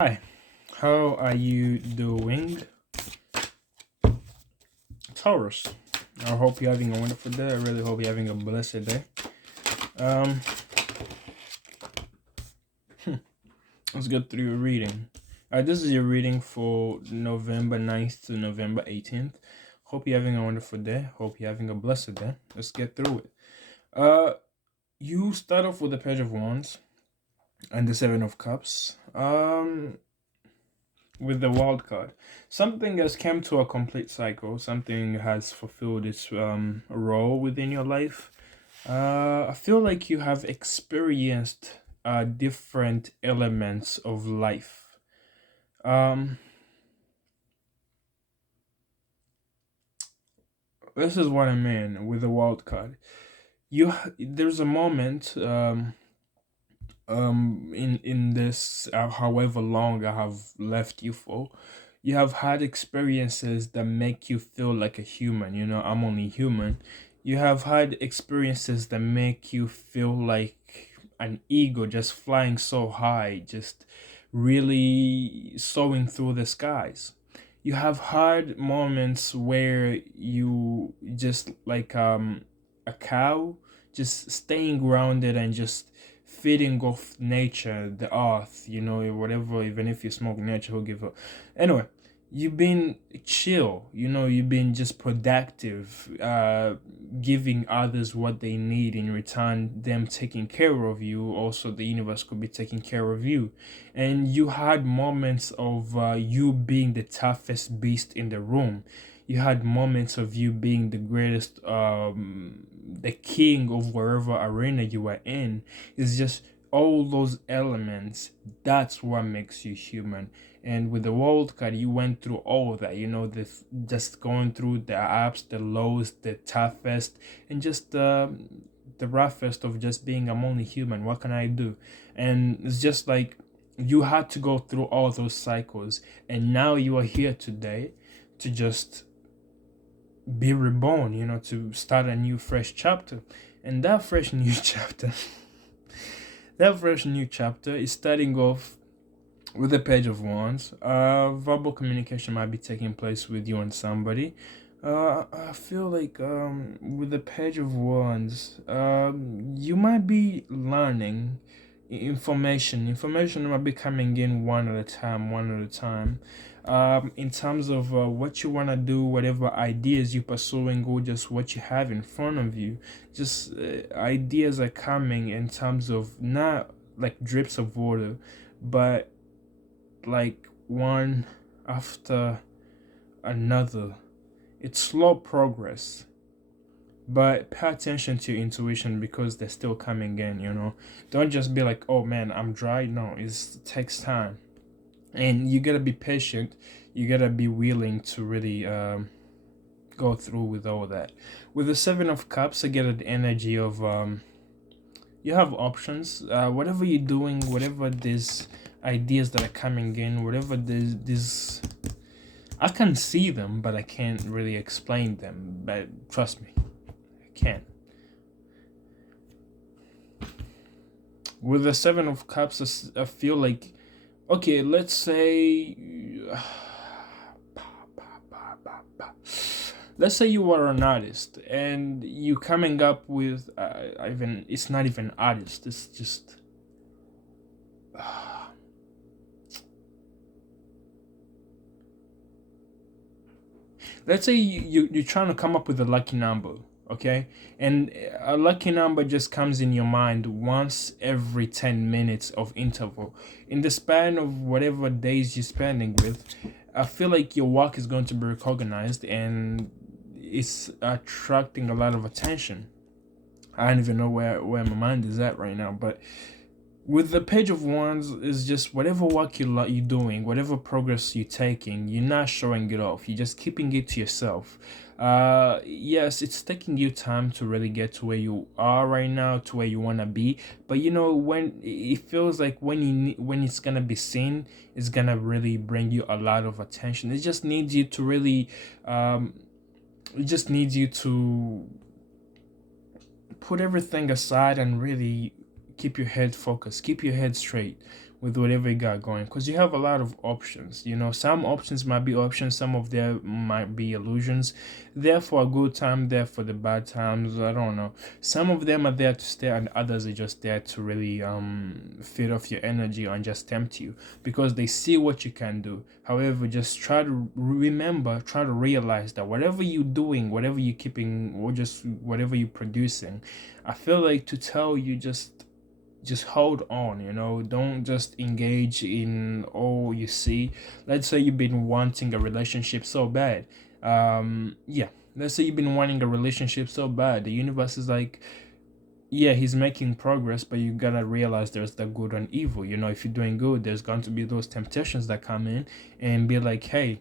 Hi, how are you doing, Taurus? I hope you're having a wonderful day. I really hope you're having a blessed day. Um, let's go through your reading. This is your reading for November 9th to November 18th. Hope you're having a wonderful day. Hope you're having a blessed day. Let's get through it. Uh, you start off with the Page of Wands and the Seven of Cups. With the wild card, something has come to a complete cycle. Something has fulfilled its role within your life. I feel like you have experienced different elements of life. um this is what I mean with the wild card. There's a moment, in this, however long I have left you for, you have had experiences that make you feel like a human. I'm only human. You have had experiences that make you feel like an eagle just flying so high, just really soaring through the skies. You have had moments where you just like a cow, just staying grounded and just feeding off nature, the earth, whatever. Even if you smoke, nature will give up. Anyway, you've been chill, you've been just productive, giving others what they need in return, them taking care of you. Also, the universe could be taking care of you. And you had moments of you being the toughest beast in the room. You had moments of you being the greatest, the king of wherever arena you were in. It's just all those elements. That's what makes you human. And with the world card, you went through all of that. Just going through the ups, the lows, the toughest, and just the roughest of just being, I'm only human. What can I do? And it's just like you had to go through all those cycles, and now you are here today to just be reborn, to start a new fresh chapter. And that fresh new chapter, that fresh new chapter is starting off with the Page of Wands. Verbal communication might be taking place with you and somebody. I feel like with the Page of Wands, you might be learning information. Information might be coming in one at a time, in terms of what you want to do, whatever ideas you're pursuing, or just what you have in front of you. Just ideas are coming in terms of not like drips of water, but like one after another. It's slow progress, but pay attention to your intuition because they're still coming in. Don't just be like, oh man, I'm dry. No, it takes time, and you gotta be patient. You gotta be willing to really go through with all that. With the Seven of Cups, I get an energy of you have options. Whatever you're doing, whatever these ideas that are coming in, whatever this, I can see them, but I can't really explain them. But trust me, I can. With the Seven of Cups, I feel like, okay, let's say, let's say you are an artist and you coming up with even, it's not even artist, it's just let's say you're trying to come up with a lucky number. Okay, and a lucky number just comes in your mind once every 10 minutes of interval in the span of whatever days you're spending with. I feel like your work is going to be recognized, and it's attracting a lot of attention. I don't even know where my mind is at right now, but with the Page of Wands is just whatever work you're doing, whatever progress you're taking, you're not showing it off. You're just keeping it to yourself. Yes, it's taking you time to really get to where you are right now, to where you wanna be. But when it feels like when it's gonna be seen, it's gonna really bring you a lot of attention. It just needs you to really, it just needs you to put everything aside and really keep your head focused, keep your head straight with whatever you got going, because you have a lot of options. Some options might be options, some of them might be illusions. There for a good time, there for the bad times. I don't know. Some of them are there to stay, and others are just there to really feed off your energy and just tempt you, because they see what you can do. However, just try to remember, try to realize that whatever you're doing, whatever you're keeping, or just whatever you're producing, I feel like to tell you, just hold on. Don't just engage in all you see. Let's say you've been wanting a relationship so bad. Yeah, let's say you've been wanting a relationship so bad. The universe is like, yeah, he's making progress, but you gotta realize there's the good and evil. If you're doing good, there's going to be those temptations that come in and be like, hey,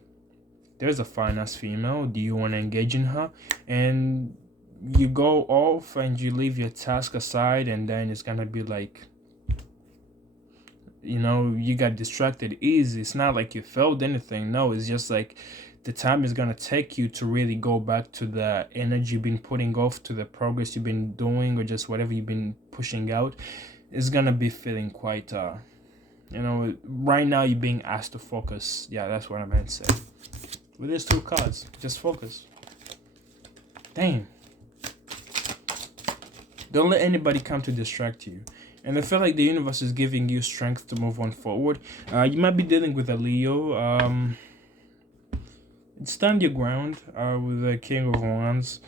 there's a fine ass female, do you want to engage in her? And you go off and you leave your task aside, and then it's gonna be like, you got distracted easy. It's not like you failed anything. No, it's just like the time is gonna take you to really go back to the energy you've been putting off, to the progress you've been doing, or just whatever you've been pushing out. It's gonna be feeling quite right now you're being asked to focus. Yeah, that's what I meant to say. With these two cards, just focus. Damn. Don't let anybody come to distract you. And I feel like the universe is giving you strength to move on forward. You might be dealing with a Leo. Stand your ground with the King of Wands.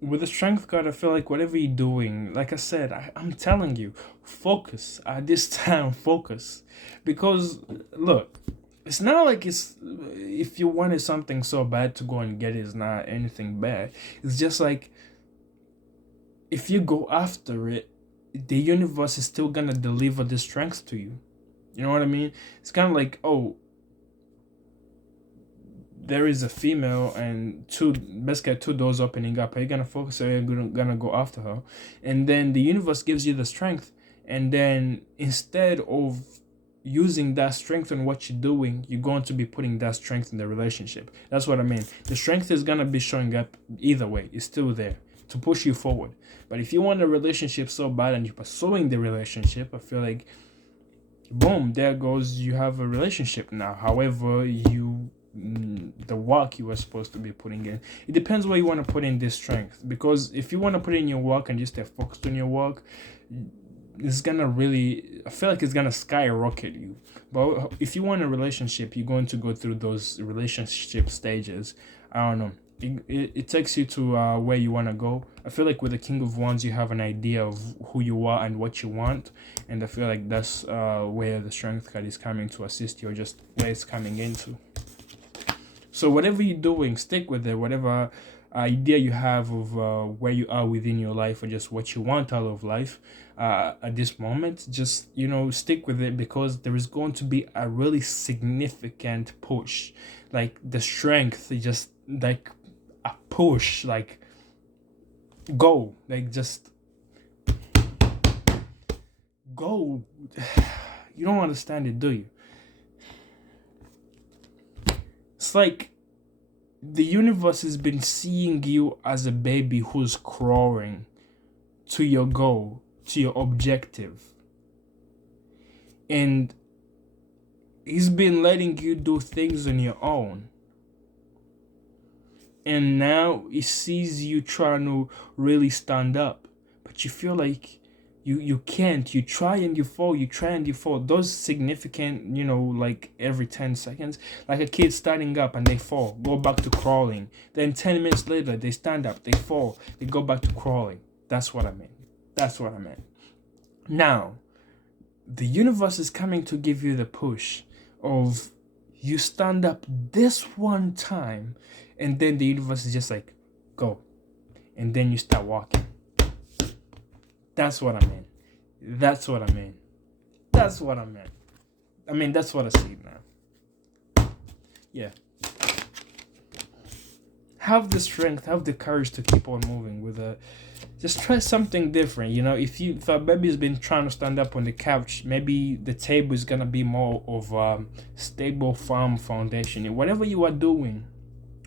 With the Strength card, I feel like whatever you're doing, like I said, I'm telling you, focus. At this time, focus. Because, look, it's not like if you wanted something so bad to go and get it, it's not anything bad. It's just like, if you go after it, the universe is still gonna deliver the strength to you. You know what I mean? It's kind of like, oh, there is a female and basically two doors opening up. Are you gonna focus, or are you gonna go after her? And then the universe gives you the strength, and then instead of using that strength on what you're doing, you're going to be putting that strength in the relationship. That's what I mean. The strength is gonna be showing up either way. It's still there to push you forward. But if you want a relationship so bad and you're pursuing the relationship, I feel like, boom, there goes, you have a relationship now. However, the work you were supposed to be putting in, it depends where you want to put in this strength. Because if you want to put in your work and just stay focused on your work, it's gonna really, I feel like it's gonna skyrocket you. But if you want a relationship, you're going to go through those relationship stages. I don't know. It takes you to where you want to go. I feel like with the King of Wands, you have an idea of who you are and what you want. And I feel like that's where the Strength card is coming to assist you, or just where it's coming into. So whatever you're doing, stick with it. Whatever idea you have of where you are within your life, or just what you want out of life at this moment, just, stick with it, because there is going to be a really significant push. Like the strength, just like a push, like go, like just go. You don't understand it, do you? It's like the universe has been seeing you as a baby who's crawling to your goal, to your objective. And he's been letting you do things on your own. And now he sees you trying to really stand up, but you feel like you can't. You try and you fall, Those significant, like every 10 seconds, like a kid standing up and they fall, go back to crawling. Then 10 minutes later, they stand up, they fall, they go back to crawling. That's what I meant. Now, the universe is coming to give you the push of, you stand up this one time, and then the universe is just like, go. And then you start walking. That's what I mean. That's what I mean. That's what I meant. I mean, that's what I see now. Yeah. Have the strength, have the courage to keep on moving with just try something different. If a baby's been trying to stand up on the couch, maybe the table is gonna be more of a stable, firm foundation. Whatever you are doing,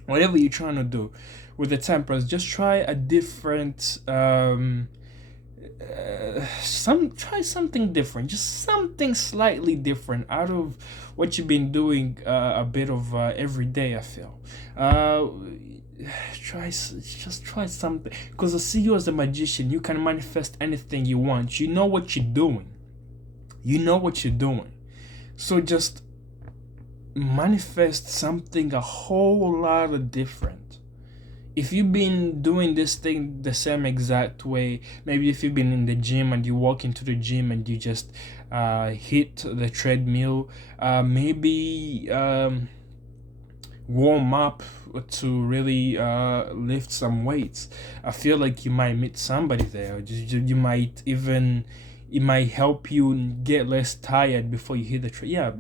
whatever you're trying to do with the Temperance, just try a different try something different, just something slightly different out of what you've been doing a bit of every day. I feel uh just try something, because I see you as a magician. You can manifest anything you want. You know what you're doing. So just manifest something a whole lot of different. If you've been doing this thing the same exact way, maybe if you've been in the gym and you walk into the gym and you just hit the treadmill, maybe warm up to really lift some weights. I feel like you might meet somebody there. You might even, it might help you get less tired before you hit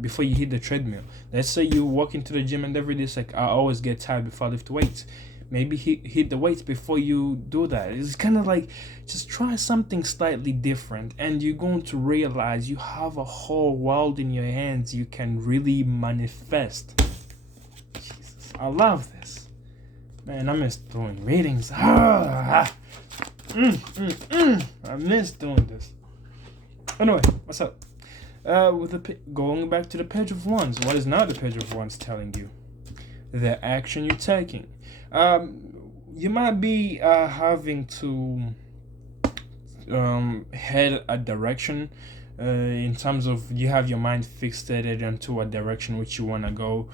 before you hit the treadmill. Let's say you walk into the gym and every day it's like, I always get tired before I lift weights. Maybe hit the weights before you do that. It's kind of like, just try something slightly different, and you're going to realize you have a whole world in your hands. You can really manifest. Jesus, I love this, man. I miss doing readings. I miss doing this. Anyway, what's up? Going back to the Page of Wands. What is now the Page of Wands telling you? The action you're taking. You might be having to head a direction, in terms of you have your mind fixated into a direction which you want to go.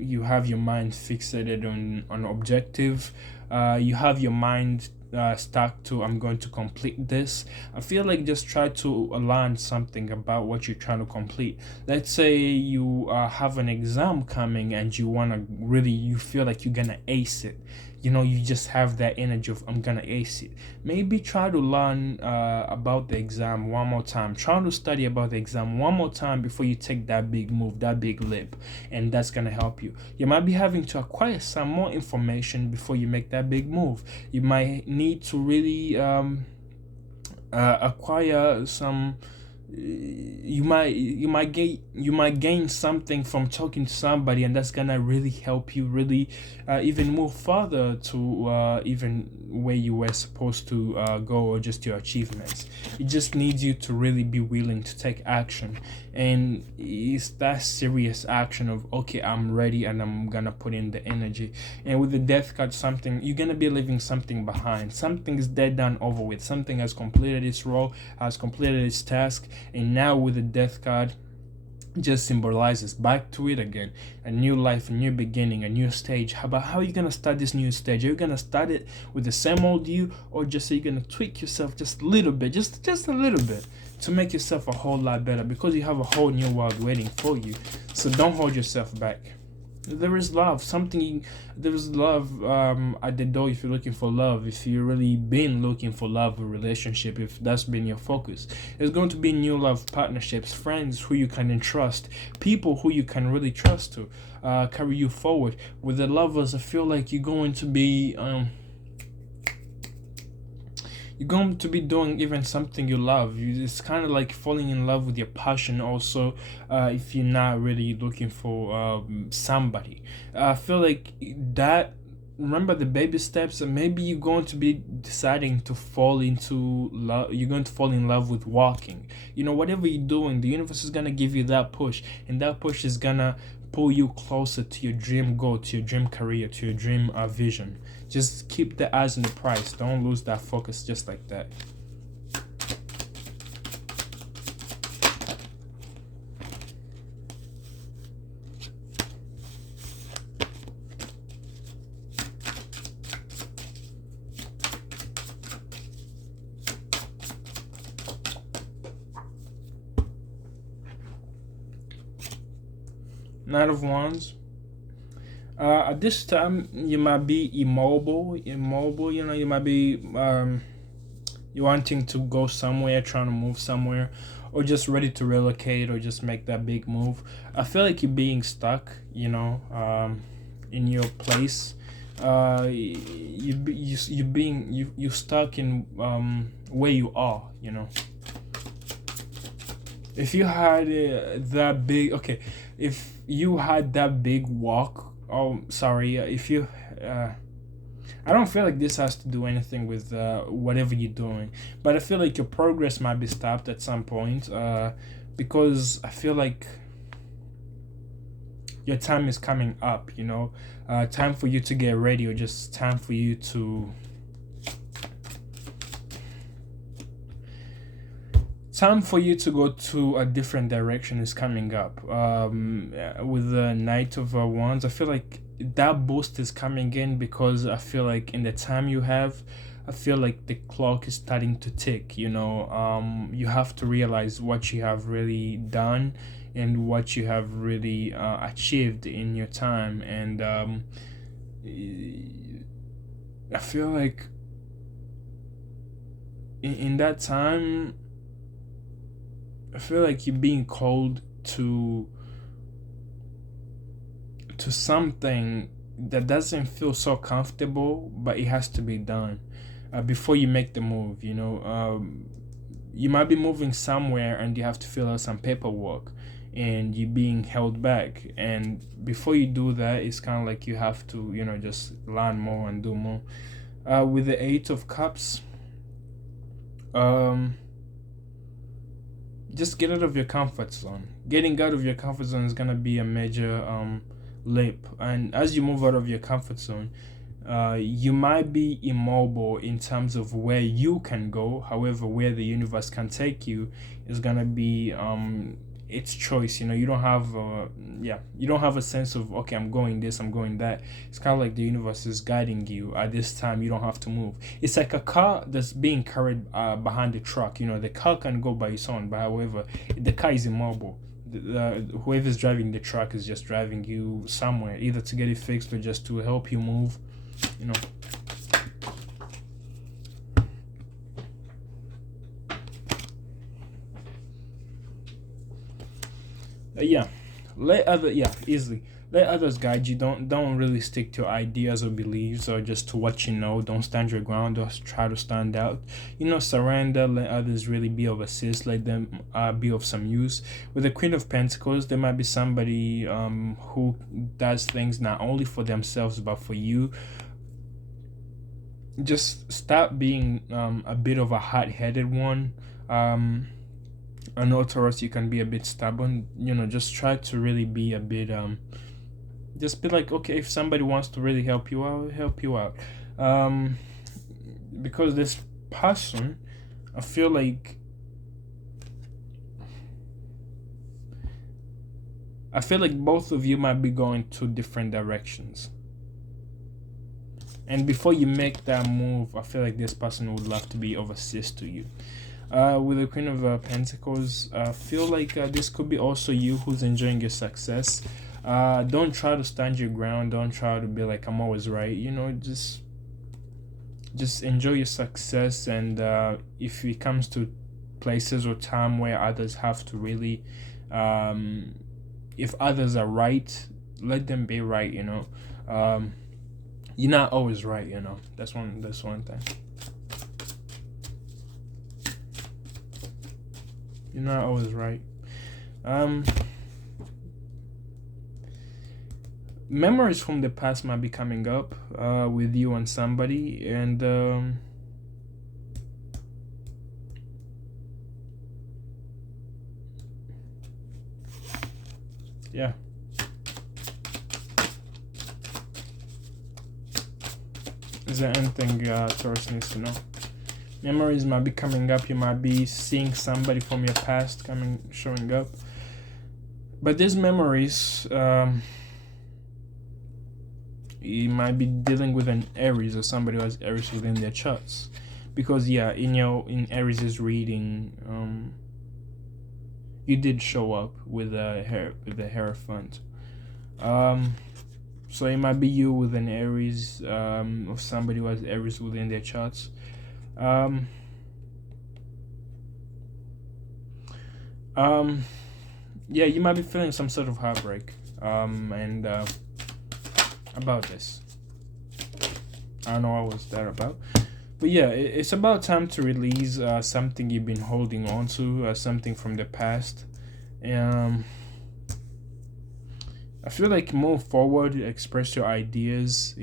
You have your mind fixated on an objective. You have your mind stuck to, I'm going to complete this. I feel like just try to learn something about what you're trying to complete. Let's say you have an exam coming and you want to really, you feel like you're gonna ace it. You just have that energy of, I'm gonna ace it. Maybe try to learn about the exam one more time. Try to study about the exam one more time before you take that big move, that big leap, and that's gonna help you. You might be having to acquire some more information before you make that big move. You might need to really acquire some. You might gain something from talking to somebody, and that's gonna really help you really even move further to even where you were supposed to go, or just your achievements. It just needs you to really be willing to take action, and it's that serious action of, okay, I'm ready and I'm gonna put in the energy. And with the Death card, something you're gonna be leaving something behind. Something is dead, done, over with. Something has completed its role, has completed its task. And now with the Death card, just symbolizes back to it again, a new life, a new beginning, a new stage. How are you gonna start this new stage? Are you gonna start it with the same old you, or just are you gonna tweak yourself just a little bit, just a little bit, to make yourself a whole lot better, because you have a whole new world waiting for you. So don't hold yourself back. There is love. There is love at the door if you're looking for love. If you've really been looking for love or relationship, if that's been your focus, there's going to be new love partnerships, friends who you can entrust, people who you can really trust to carry you forward. With the lovers, I feel like you're going to be doing even something you love. It's kind of like falling in love with your passion also, if you're not really looking for somebody. I feel like that, remember the baby steps, and maybe you're going to be deciding to fall into love. You're going to fall in love with walking. Whatever you're doing, the universe is going to give you that push, and that push is going to pull you closer to your dream goal, to your dream career, to your dream vision. Just keep the eyes on the prize. Don't lose that focus just like that. Knight of Wands. At this time, you might be immobile. You might be you wanting to go somewhere, trying to move somewhere, or just ready to relocate, or just make that big move. I feel like you're being stuck, in your place. You're stuck in where you are. If you had that big, okay, if you had that big walk, if you I don't feel like this has to do anything with whatever you're doing, but I feel like your progress might be stopped at some point, because I feel like your time is coming up, time for you to get ready, or just time for you to go to a different direction is coming up. With the Knight of Wands, I feel like that boost is coming in, because I feel like in the time you have, I feel like the clock is starting to tick. You have to realize what you have really done and what you have really achieved in your time, and I feel like in that time, I feel like you're being called to something that doesn't feel so comfortable, but it has to be done before you make the move. You might be moving somewhere and you have to fill out some paperwork, and you're being held back. And before you do that, it's kind of like you have to, just learn more and do more. With the Eight of Cups, um, just get out of your comfort zone. Getting out of your comfort zone is gonna be a major leap, and as you move out of your comfort zone, you might be immobile in terms of where you can go. However, where the universe can take you is gonna be its choice. You don't have a sense of, okay, I'm going this, I'm going that. It's kind of like the universe is guiding you. At this time, you don't have to move. It's like a car that's being carried behind the truck. The car can go by its own, but however, the car is immobile. Whoever's driving the truck is just driving you somewhere, either to get it fixed or just to help you move. you know yeah easily let others guide you. Don't really stick to your ideas or beliefs, or just to what you know. Don't stand your ground or try to stand out. Surrender. Let others really be of assist. Let them be of some use. With the Queen of Pentacles, there might be somebody who does things not only for themselves but for you. Just stop being a bit of a hot-headed one. I know, Taurus, you can be a bit stubborn. Just try to really be a bit just be like, okay, if somebody wants to really help you out, help you out. Because this person, I feel like both of you might be going two different directions. And before you make that move, I feel like this person would love to be of assist to you. With the Queen of Pentacles, I feel like this could be also you who's enjoying your success. Don't try to stand your ground. Don't try to be like, I'm always right. Just enjoy your success. And if it comes to places or time where others have to really, if others are right, let them be right. You're not always right. That's one thing. You're not always right. Memories from the past might be coming up with you and somebody, and yeah. Is there anything Taurus needs to know? Memories might be coming up. You might be seeing somebody from your past showing up. But these memories, you might be dealing with an Aries or somebody who has Aries within their charts. Because in Aries' reading, you did show up with the Hierophant. So it might be you with an Aries, or somebody who has Aries within their charts. Yeah, you might be feeling some sort of heartbreak, and about this. I don't know what was that about, but yeah, it's about time to release something you've been holding on to, something from the past. I feel like move forward, express your ideas,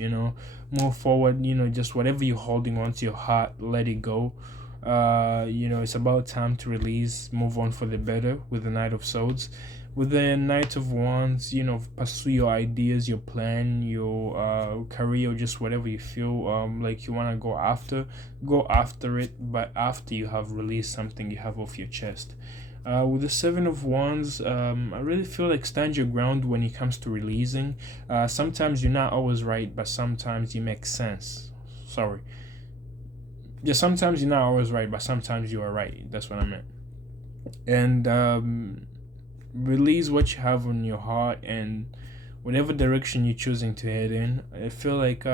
move forward. Just whatever you're holding on to your heart, let it go. It's about time to release, move on for the better with the Knight of Swords. With the Knight of Wands, pursue your ideas, your plan, your career, just whatever you feel like you want to go after it, but after you have released something you have off your chest. With the Seven of Wands, I really feel like stand your ground when it comes to releasing. Sometimes you're not always right, but sometimes you make sense. Sorry. Yeah, sometimes you're not always right, but sometimes you are right. That's what I meant. And release what you have on your heart, and whatever direction you're choosing to head in. I feel like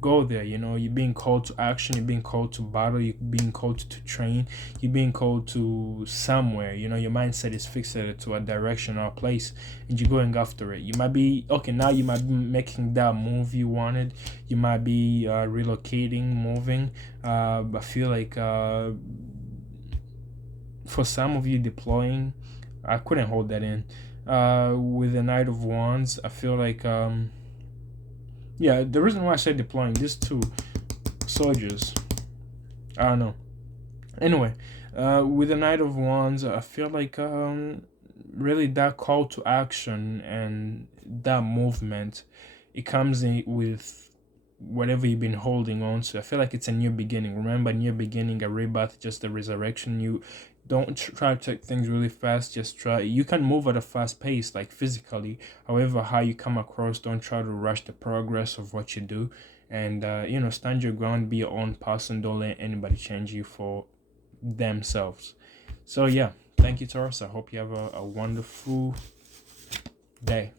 go there. You're being called to action, you're being called to battle, you're being called to train, you're being called to somewhere. Your mindset is fixated to a direction or a place, and you're going after it. You might be okay now, you might be making that move you wanted, you might be relocating, moving. I feel like for some of you, deploying, I couldn't hold that in. With the Knight of Wands, I feel like yeah, the reason why I said deploying, these two soldiers, I don't know. Anyway, with the Knight of Wands, I feel like really that call to action and that movement, it comes in with whatever you've been holding on to. I feel like it's a new beginning. Remember, new beginning, a rebirth, just a resurrection. You don't try to take things really fast. Just try. You can move at a fast pace, like physically. However, how you come across, don't try to rush the progress of what you do. And stand your ground. Be your own person. Don't let anybody change you for themselves. So yeah, thank you, Taurus. I hope you have a wonderful day.